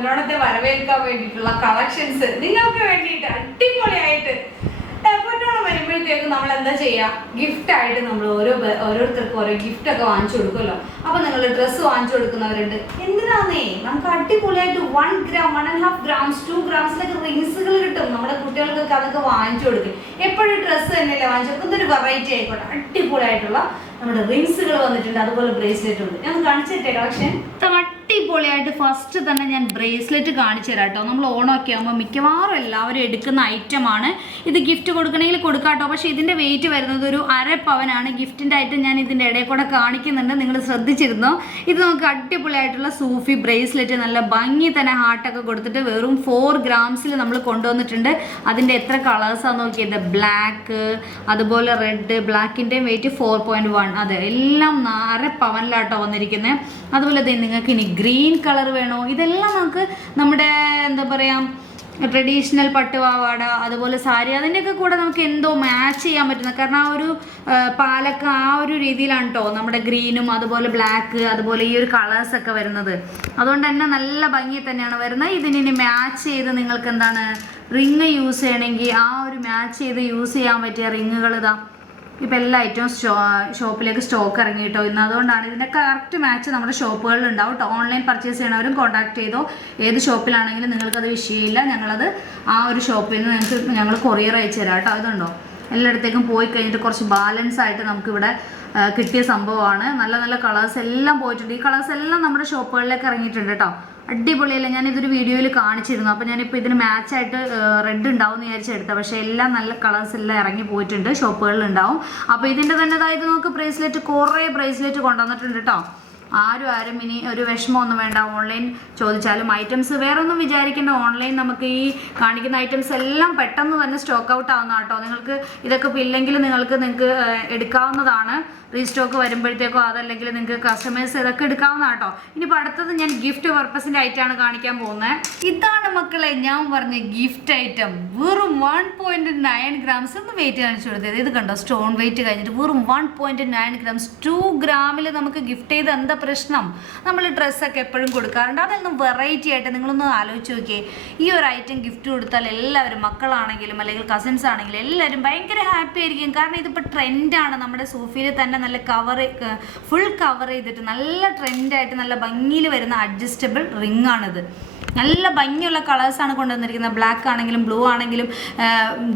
പൊന്നോണത്തെ വരവേൽക്കാൻ വേണ്ടിയിട്ടുള്ള കളക്ഷൻസ് നിങ്ങൾക്ക് വേണ്ടിയിട്ട് അടിപൊളിയായിട്ട് പൊന്നോണം വരുമ്പോഴത്തേക്കും നമ്മൾ എന്താ ചെയ്യുക, ഗിഫ്റ്റ് ആയിട്ട് നമ്മൾ ഓരോരുത്തർക്കും ഓരോ ഗിഫ്റ്റ് ഒക്കെ വാങ്ങിച്ചു കൊടുക്കുമല്ലോ. അപ്പൊ നിങ്ങൾ ഡ്രസ്സ് വാങ്ങിച്ചു കൊടുക്കുന്നവരുണ്ട്. എന്തിനാന്നേ നമുക്ക് അടിപൊളിയായിട്ട് 1 gram, 1.5 grams, 2 grams റിങ്സുകൾ കിട്ടും. നമ്മുടെ കുട്ടികൾക്കൊക്കെ അതൊക്കെ വാങ്ങിച്ചു കൊടുക്കും. എപ്പോഴും ഡ്രസ്സ് തന്നെയല്ലേ വാങ്ങിച്ചു കൊടുക്കുന്നത്, ഒരു വെറൈറ്റി ആയിക്കോട്ടെ. അടിപൊളിയായിട്ടുള്ള നമ്മുടെ റിങ്സുകൾ വന്നിട്ടുണ്ട്, അതുപോലെ ബ്രേസ്ലെറ്റ് ഉണ്ട്. ഞാൻ കാണിച്ചിട്ടേ കളക്ഷൻ അടിപൊളിയായിട്ട്. ഫസ്റ്റ് തന്നെ ഞാൻ ബ്രേസ്ലെറ്റ് കാണിച്ചു തരാം കേട്ടോ. നമ്മൾ ഓണമൊക്കെ ആകുമ്പോൾ മിക്കവാറും എല്ലാവരും എടുക്കുന്ന ഐറ്റമാണ് ഇത്. ഗിഫ്റ്റ് കൊടുക്കണമെങ്കിൽ കൊടുക്കാട്ടോ. പക്ഷേ ഇതിൻ്റെ വെയിറ്റ് വരുന്നത് ഒരു 1/2 പവനാണ്. ഗിഫ്റ്റിൻ്റെ ഐറ്റം ഞാൻ ഇതിൻ്റെ ഇടയിൽ കൂടെ കാണിക്കുന്നുണ്ട്, നിങ്ങൾ ശ്രദ്ധിച്ചിരുന്നോ? ഇത് നമുക്ക് അടിപൊളിയായിട്ടുള്ള സൂഫി ബ്രേസ്ലെറ്റ്, നല്ല ഭംഗി തന്നെ ഹാർട്ടൊക്കെ കൊടുത്തിട്ട് വെറും 4 grams നമ്മൾ കൊണ്ടുവന്നിട്ടുണ്ട്. അതിൻ്റെ എത്ര കളേഴ്സാണെന്ന് നോക്കിയത്, ബ്ലാക്ക്, അതുപോലെ റെഡ്. ബ്ലാക്കിൻ്റെയും വെയിറ്റ് 4.1. അതെ, എല്ലാം 1/2 പവനിലാട്ടോ വന്നിരിക്കുന്നത്. അതുപോലെ നിങ്ങൾക്ക് ഇനി ഗ്രീൻ കളർ വേണോ, ഇതെല്ലാം നമുക്ക് നമ്മുടെ എന്താ പറയുക ട്രഡീഷണൽ പട്ടുപാവാട, അതുപോലെ സാരി, അതിൻ്റെയൊക്കെ കൂടെ നമുക്ക് എന്തോ മാച്ച് ചെയ്യാൻ പറ്റുന്ന, കാരണം ആ ഒരു പാലക്ക ആ ഒരു രീതിയിലാണ് കേട്ടോ നമ്മുടെ ഗ്രീനും അതുപോലെ ബ്ലാക്ക് അതുപോലെ ഈ ഒരു കളേഴ്സൊക്കെ വരുന്നത്. അതുകൊണ്ട് തന്നെ നല്ല ഭംഗി തന്നെയാണ് വരുന്നത്. ഇതിനി മാച്ച് ചെയ്ത് നിങ്ങൾക്ക് എന്താണ് റിങ് യൂസ് ചെയ്യണമെങ്കിൽ ആ ഒരു മാച്ച് ചെയ്ത് യൂസ് ചെയ്യാൻ പറ്റിയ റിങ്ങുകൾ ഇതാ ഇപ്പം എല്ലാ ഐറ്റവും ഷോപ്പിലേക്ക് സ്റ്റോക്ക് ഇറങ്ങി കേട്ടോ ഇന്ന്. അതുകൊണ്ടാണ് ഇതിൻ്റെ കറക്റ്റ് മാച്ച് നമ്മുടെ ഷോപ്പുകളിൽ ഉണ്ടാവും കേട്ടോ. ഓൺലൈൻ പർച്ചേസ് ചെയ്യണവരും കോൺടാക്ട് ചെയ്തോ. ഏത് ഷോപ്പിലാണെങ്കിലും നിങ്ങൾക്കത് വിഷയമില്ല. ഞങ്ങളത് ആ ഒരു ഷോപ്പിൽ നിന്ന് ഞങ്ങൾ കൊറിയർ അയച്ചു തരാം കേട്ടോ. ഇതുണ്ടോ, എല്ലായിടത്തേക്കും പോയി കഴിഞ്ഞിട്ട് കുറച്ച് ബാലൻസ് ആയിട്ട് നമുക്കിവിടെ കിട്ടിയ സംഭവമാണ്. നല്ല നല്ല കളേഴ്സ് എല്ലാം പോയിട്ടുണ്ട്. ഈ കളേഴ്സ് എല്ലാം നമ്മുടെ ഷോപ്പുകളിലേക്ക് ഇറങ്ങിയിട്ടുണ്ട് കേട്ടോ. അടിപൊളിയല്ല. ഞാനിതൊരു വീഡിയോയിൽ കാണിച്ചിരുന്നു. അപ്പോൾ ഞാനിപ്പോൾ ഇതിന് മാച്ചായിട്ട് റെഡ് ഉണ്ടാവും എന്ന് വിചാരിച്ചെടുത്ത, പക്ഷേ എല്ലാം നല്ല കളേഴ്സ് എല്ലാം ഇറങ്ങി പോയിട്ടുണ്ട്, ഷോപ്പുകളിൽ ഉണ്ടാവും. അപ്പോൾ ഇതിൻ്റെ തന്നെ അതായത് നമുക്ക് ബ്രേസ്ലെറ്റ്, കുറേ ബ്രേസ്ലെറ്റ് കൊണ്ടുവന്നിട്ടുണ്ട് കേട്ടോ. ആരും ഇനി ഒരു വിഷമമൊന്നും വേണ്ട. ഓൺലൈൻ ചോദിച്ചാലും ഐറ്റംസ് വേറെ ഒന്നും വിചാരിക്കേണ്ട. ഓൺലൈൻ നമുക്ക് ഈ കാണിക്കുന്ന ഐറ്റംസ് എല്ലാം പെട്ടെന്ന് തന്നെ സ്റ്റോക്ക് ഔട്ട് ആവുന്ന കേട്ടോ. നിങ്ങൾക്ക് ഇതൊക്കെ ഇപ്പോൾ ഇല്ലെങ്കിൽ നിങ്ങൾക്ക് എടുക്കാവുന്നതാണ്. റീസ്റ്റോക്ക് വരുമ്പോഴത്തേക്കോ അതല്ലെങ്കിൽ നിങ്ങൾക്ക് കസ്റ്റമേഴ്സ് ഇതൊക്കെ എടുക്കാവുന്ന കേട്ടോ. ഇനിയിപ്പോൾ അടുത്തത് ഞാൻ ഗിഫ്റ്റ് പർപ്പസിൻ്റെ ഐറ്റമാണ് കാണിക്കാൻ പോകുന്നത്. ഇതാണ് മക്കളെ ഞാൻ പറഞ്ഞ ഗിഫ്റ്റ് ഐറ്റം. വെറും 1.9 grams ഒന്ന് വെയിറ്റ് കാണിച്ചു കൊടുത്തത്. ഇത് കണ്ടോ, സ്റ്റോൺ വെയിറ്റ് കഴിഞ്ഞിട്ട് വെറും 1.9 grams. 2 ഗ്രാമിൽ നമുക്ക് ഗിഫ്റ്റ് ചെയ്ത് എന്താ പ്രശ്നം? നമ്മൾ ഡ്രസ്സൊക്കെ എപ്പോഴും കൊടുക്കാറുണ്ട്. അതൊന്നും വെറൈറ്റി ആയിട്ട് നിങ്ങളൊന്ന് ആലോചിച്ച് നോക്കിയേ. ഈ ഒരു ഐറ്റം ഗിഫ്റ്റ് കൊടുത്താൽ എല്ലാവരും, മക്കളാണെങ്കിലും അല്ലെങ്കിൽ കസിൻസ് ആണെങ്കിലും എല്ലാവരും ഭയങ്കര ഹാപ്പി ആയിരിക്കും. കാരണം ഇതിപ്പോൾ ട്രെൻഡാണ്. നമ്മുടെ സൂഫിയിൽ തന്നെ നല്ല ഫുൾ കവർ ചെയ്തിട്ട് നല്ല ട്രെൻഡായിട്ട് നല്ല ഭംഗിയിൽ വരുന്ന അഡ്ജസ്റ്റബിൾ റിംഗ് ആണിത്. നല്ല ഭംഗിയുള്ള കളേഴ്സാണ് കൊണ്ടുവന്നിരിക്കുന്നത്. ബ്ലാക്ക് ആണെങ്കിലും ബ്ലൂ ആണെങ്കിലും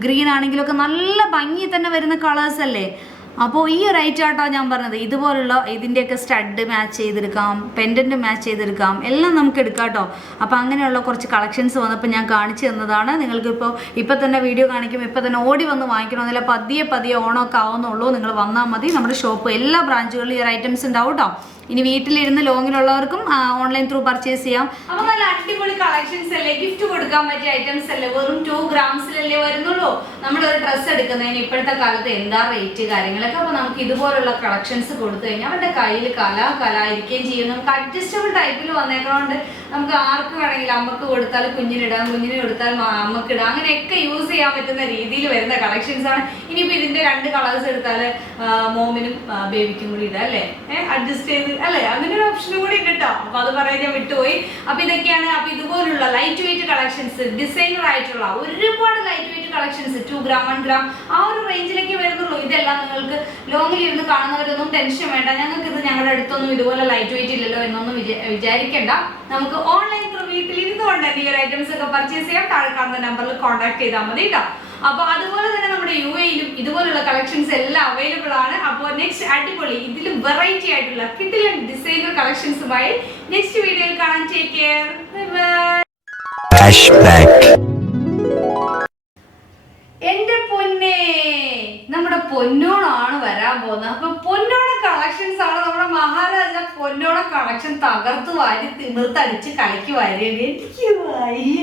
ഗ്രീൻ ആണെങ്കിലും ഒക്കെ നല്ല ഭംഗി തന്നെ വരുന്ന കളേഴ്സ് അല്ലേ. അപ്പോൾ ഈ ഒരു ഐറ്റം ആട്ടോ ഞാൻ പറഞ്ഞത്. ഇതുപോലുള്ള ഇതിൻ്റെയൊക്കെ സ്റ്റഡ് മാച്ച് ചെയ്തെടുക്കാം, പെൻഡൻറ്റ് മാച്ച് ചെയ്തെടുക്കാം, എല്ലാം നമുക്ക് എടുക്കാം കേട്ടോ. അപ്പോൾ അങ്ങനെയുള്ള കുറച്ച് കളക്ഷൻസ് വന്നപ്പോൾ ഞാൻ കാണിച്ചു തന്നതാണ്. നിങ്ങൾക്കിപ്പോൾ ഇപ്പം തന്നെ വീഡിയോ കാണിക്കുമ്പോൾ ഇപ്പം തന്നെ ഓടി വന്ന് വാങ്ങിക്കണമെന്നില്ല. പതിയെ ഓണമൊക്കെ ആവുന്നുള്ളൂ. നിങ്ങൾ വന്നാൽ മതി. നമ്മുടെ ഷോപ്പ് എല്ലാ ബ്രാഞ്ചുകളിലും ഈ ഒരു ഐറ്റംസ് ഉണ്ടാവും കേട്ടോ. ഇനി വീട്ടിലിരുന്ന് ലോങ്ങിലുള്ളവർക്കും ഓൺലൈൻ ത്രൂ പർച്ചേസ് ചെയ്യാം. അപ്പോൾ നല്ല അടിപൊളി കളക്ഷൻസ് അല്ലേ, ഗിഫ്റ്റ് കൊടുക്കാൻ പറ്റിയ ഐറ്റംസ് അല്ലേ. വെറും 2 ഗ്രാംസിലല്ലേ വരുന്നുള്ളൂ. നമ്മളൊരു ഡ്രസ്സ് എടുക്കുന്നതിന് ഇപ്പോഴത്തെ കാലത്ത് എന്താ റേറ്റ് കാര്യങ്ങളൊക്കെ. അപ്പോൾ നമുക്ക് ഇതുപോലുള്ള കളക്ഷൻസ് കൊടുത്തു കഴിഞ്ഞാൽ അവരുടെ കയ്യിൽ കല ഇരിക്കുകയും ചെയ്യും. നമുക്ക് അഡ്ജസ്റ്റബിൾ ടൈപ്പിൽ വന്നേക്കണോണ്ട് നമുക്ക് ആർക്ക് വേണമെങ്കിലും അമ്മക്ക് കൊടുത്താൽ കുഞ്ഞിനിടാം, കുഞ്ഞിന് കൊടുത്താൽ അമ്മക്ക് ഇടാം, അങ്ങനെയൊക്കെ യൂസ് ചെയ്യാൻ പറ്റുന്ന രീതിയിൽ വരുന്ന കളക്ഷൻസ് ആണ്. ഇനിയിപ്പോൾ ഇതിൻ്റെ 2 കളേഴ്സ് എടുത്താൽ മോമിനും ബേബിക്കും കൂടി ഇടാം അല്ലേ, അഡ്ജസ്റ്റ് ചെയ്ത് അല്ലേ, അങ്ങനെ ഒരു ഓപ്ഷൻ കൂടി ഉണ്ട് കേട്ടോ. അപ്പൊ അത് പറയാൻ ഞാൻ വിട്ടുപോയി. അപ്പൊ ഇതൊക്കെയാണ്. അപ്പൊ ഇതുപോലുള്ള ലൈറ്റ് വെയിറ്റ് കളക്ഷൻസ്, ഡിസൈനർ ആയിട്ടുള്ള ഒരുപാട് light weight collections 2 gram 1 gram ആ ഒരു റേഞ്ചിലേക്ക് വരുന്നുള്ളൂ. ഇതെല്ലാം നിങ്ങൾക്ക് ലോങ്ങിൽ ഇരുന്ന് കാണുന്നവരൊന്നും ടെൻഷൻ വേണ്ട. ഞങ്ങൾക്ക് ഇത് ഞങ്ങളുടെ അടുത്തൊന്നും ഇതുപോലെ ലൈറ്റ് വെയിറ്റ് ഇല്ലല്ലോ എന്നൊന്നും വിചാരിക്കേണ്ട. നമുക്ക് ഓൺലൈൻ ത്രൂ വീട്ടിലിരുന്ന് കൊണ്ട് തന്നെ ഈ ഒരു ഐറ്റംസ് ഒക്കെ പർച്ചേസ് ചെയ്യാം. താഴെ കാണുന്ന നമ്പറിൽ കോൺടാക്ട് ചെയ്താൽ മതി കേട്ടോ. അപ്പൊ അതുപോലെ തന്നെ നമ്മുടെ UAE-ലും ഇതുപോലുള്ള കളക്ഷൻസ് എല്ലാം അവൈലബിൾ ആണ്. അപ്പോൾ നെക്സ്റ്റ് അടിപൊളി ഇതിലും വെറൈറ്റി ആയിട്ടുള്ള കിടിലൻ ഡിസൈനർ കളക്ഷൻസുമായി നെക്സ്റ്റ് വീഡിയോയിൽ കാണാൻ. Take care, bye bye. എന്റെ പൊന്നേ, നമ്മുടെ പൊന്നോണാണ് വരാൻ പോകുന്നത്. അപ്പൊ പൊന്നോണ കളക്ഷൻസ് ആണ്. നമ്മുടെ മഹാരാജ പൊന്നോണ കളക്ഷൻ തകർത്ത് വാരി തിമിർത്തടിച്ച് കളിക്ക് വരികയാണ്. എനിക്ക് വയ്യ.